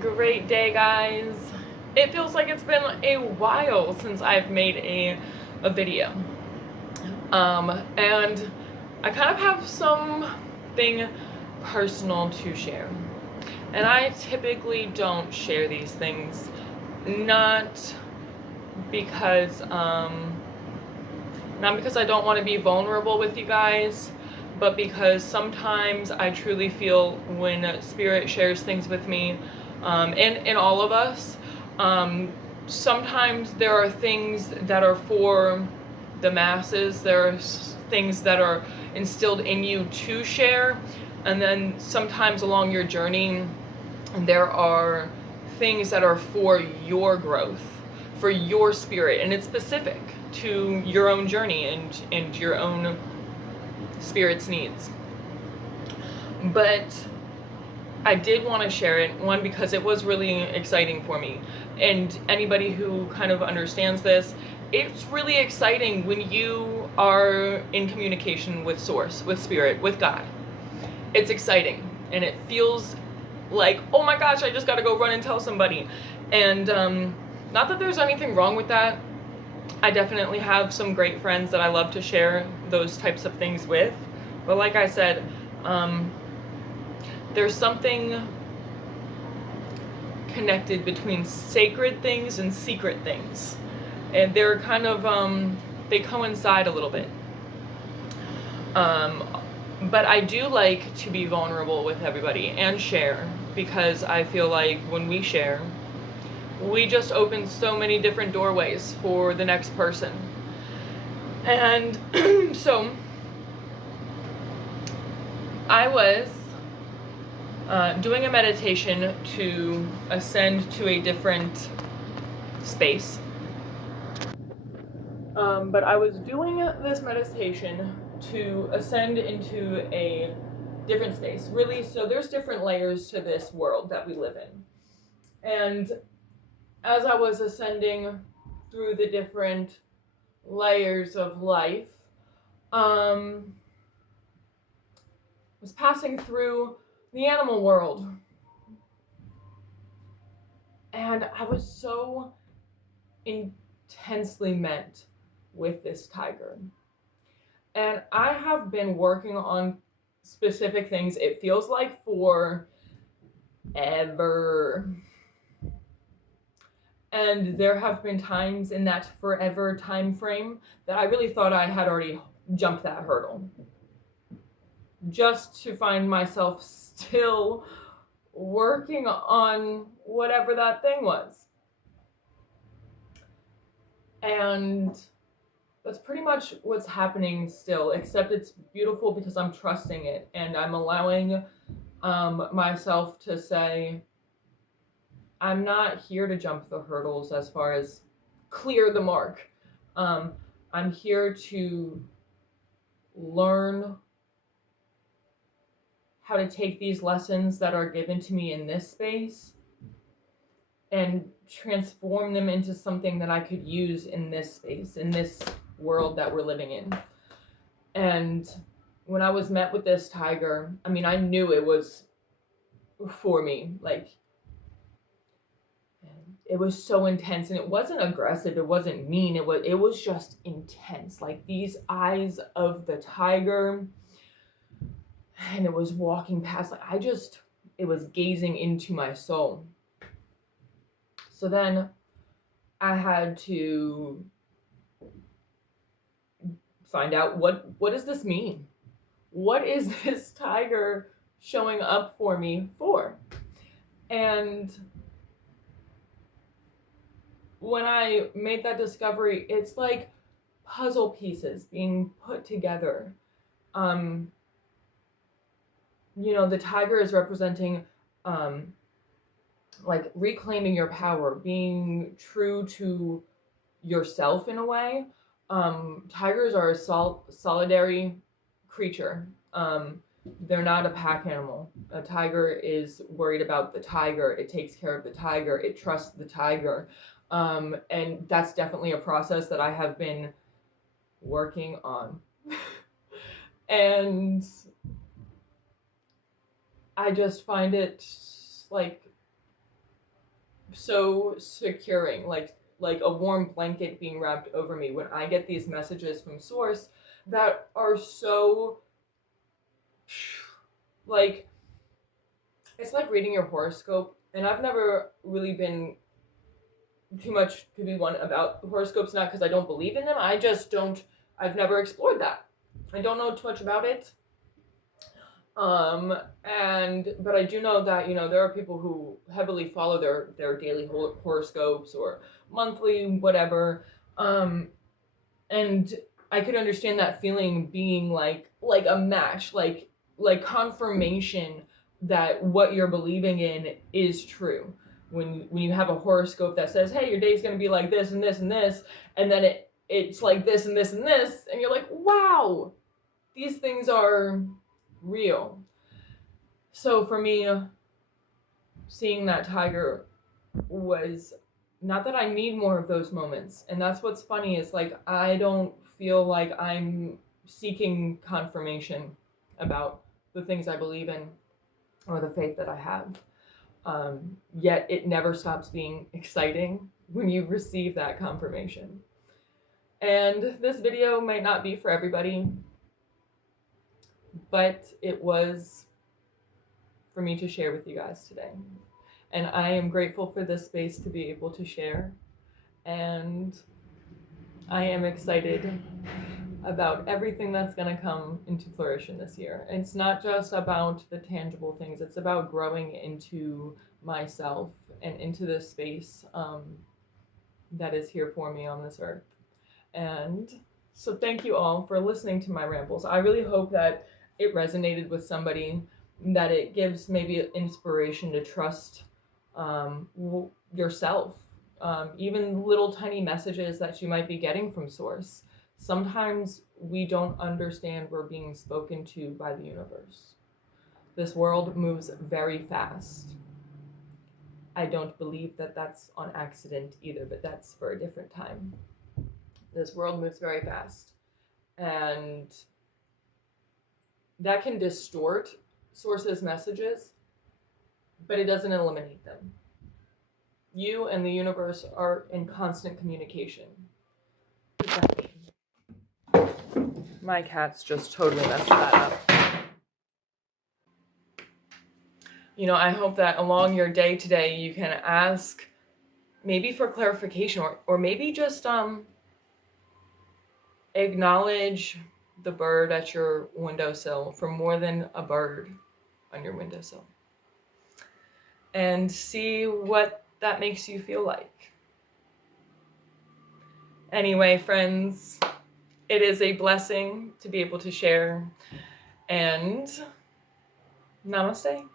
Great day, guys. It feels like it's been a while since I've made a video. And I kind of have something personal to share. And I typically don't share these things, not because I don't want to be vulnerable with you guys, but because sometimes I truly feel when Spirit shares things with me, and all of us, sometimes there are things that are for the masses, there are things that are instilled in you to share, and then sometimes along your journey, there are things that are for your growth, for your spirit, and it's specific to your own journey and your own spirit's needs. But I did want to share it, one, because it was really exciting for me, and anybody who kind of understands this, it's really exciting when you are in communication with Source, with Spirit, with God. It's exciting, and it feels like, oh my gosh, I just gotta go run and tell somebody. And not that there's anything wrong with that. I definitely have some great friends that I love to share those types of things with. But like I said, there's something connected between sacred things and secret things. And they're kind of, they coincide a little bit. But I do like to be vulnerable with everybody and share, because I feel like when we share, we just open so many different doorways for the next person. And so I was doing a meditation to ascend to a different space. But I was doing this meditation to ascend into a different space, really. So there's different layers to this world that we live in. And as I was ascending through the different layers of life, was passing through the animal world. And I was so intensely met with this tiger. And I have been working on specific things, it feels like, for ever. And there have been times in that forever time frame that I really thought I had already jumped that hurdle, just to find myself still working on whatever that thing was. And that's pretty much what's happening still, except it's beautiful because I'm trusting it and I'm allowing myself to say, I'm not here to jump the hurdles as far as clear the mark. I'm here to learn how to take these lessons that are given to me in this space and transform them into something that I could use in this space, in this world that we're living in. And when I was met with this tiger, I mean, I knew it was for me. Like, it was so intense, and it wasn't aggressive, it wasn't mean, it was just intense. Like, these eyes of the tiger, and it was walking past, like, it was gazing into my soul. So then I had to find out, what does this mean? What is this tiger showing up for me for? And when I made that discovery, it's like puzzle pieces being put together. The tiger is representing like reclaiming your power, being true to yourself in a way. Tigers are a solitary creature. They're not a pack animal. A tiger is worried about the tiger. It takes care of the tiger. It trusts the tiger. And that's definitely a process that I have been working on. And I just find it like so securing, like a warm blanket being wrapped over me when I get these messages from Source that are so, like, it's like reading your horoscope. And I've never really been too much to be one about horoscopes, not because I don't believe in them. I just don't. I've never explored that. I don't know too much about it. And but I do know that there are people who heavily follow their daily horoscopes or monthly whatever. And I could understand that feeling being like a match, like confirmation that what you're believing in is true. When you have a horoscope that says, "Hey, your day's going to be like this and this and this," and then it's like this and this and this, and you're like, "Wow, these things are real." So for me, seeing that tiger was not that I need more of those moments. And that's what's funny is like I don't feel like I'm seeking confirmation about the things I believe in or the faith that I have. Yet it never stops being exciting when you receive that confirmation. And this video might not be for everybody, but it was for me to share with you guys today. And I am grateful for this space to be able to share. And I am excited about everything that's going to come into fruition this year. It's not just about the tangible things, it's about growing into myself and into this space that is here for me on this earth. And so thank you all for listening to my rambles. I really hope that it resonated with somebody, that it gives maybe inspiration to trust yourself. Even little tiny messages that you might be getting from Source. Sometimes we don't understand we're being spoken to by the universe. This world moves very fast. I don't believe that that's on accident either, but that's for a different time. This world moves very fast. And that can distort Source's messages, but it doesn't eliminate them. You and the universe are in constant communication. My cats just totally messed that up. I hope that along your day today you can ask maybe for clarification or maybe just acknowledge the bird at your windowsill for more than a bird on your windowsill. And see what that makes you feel like. Anyway, friends, it is a blessing to be able to share. And namaste.